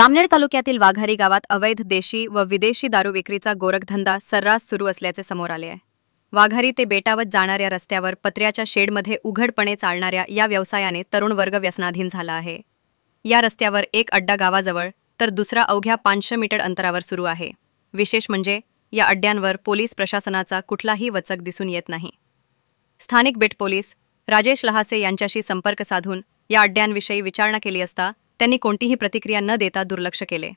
जामनेर तालुक्यातील वाघारी गावात अवैध देशी व विदेशी दारू विक्रीचा गोरखधंदा सर्रास सुरू असल्याचे समोर आले आहे। वाघारी ते बेटावत जाणाऱ्या रस्त्यावर पत्र्याच्या शेडमध्ये उघडपणे चालणाऱ्या या व्यवसायाने तरुण वर्ग व्यसनाधीन झाला आहे। या रस्त्यावर एक अड्डा गावाजवळ तर दुसरा अवघ्या 500 मीटर अंतरावर सुरू आहे। विशेष म्हणजे या अड्ड्यांवर पोलीस प्रशासनाचा कुठलाही वचक दिसून येत नाही। स्थानिक बेट पोलीस राजेश लहासे यांच्याशी संपर्क साधून या अड्ड्यांविषयी विचारणा केली असता त्यांनी कोणतीही प्रतिक्रिया न देता दुर्लक्ष केले।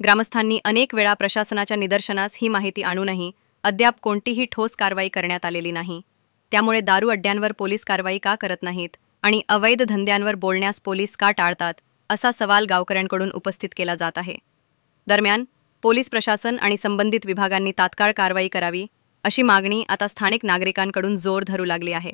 ग्रामस्थांनी अनेक वेळा प्रशासनाच्या निदर्शनास ही माहिती आणूनही अद्याप कोणतीही ठोस कारवाई करण्यात आलेली नाही। त्यामुळे दारू अड्ड्यांवर पोलीस कारवाई का करत नाहीत आणि अवैध धंद्यांवर बोलण्यास पोलीस का टाळतात असा सवाल गावकऱ्यांकडून उपस्थित केला जात आहे। दरम्यान पोलीस प्रशासन आणि संबंधित विभागांनी तात्काळ कारवाई करावी अशी मागणी आता स्थानिक नागरिकांकडून जोर धरू लागली आहे।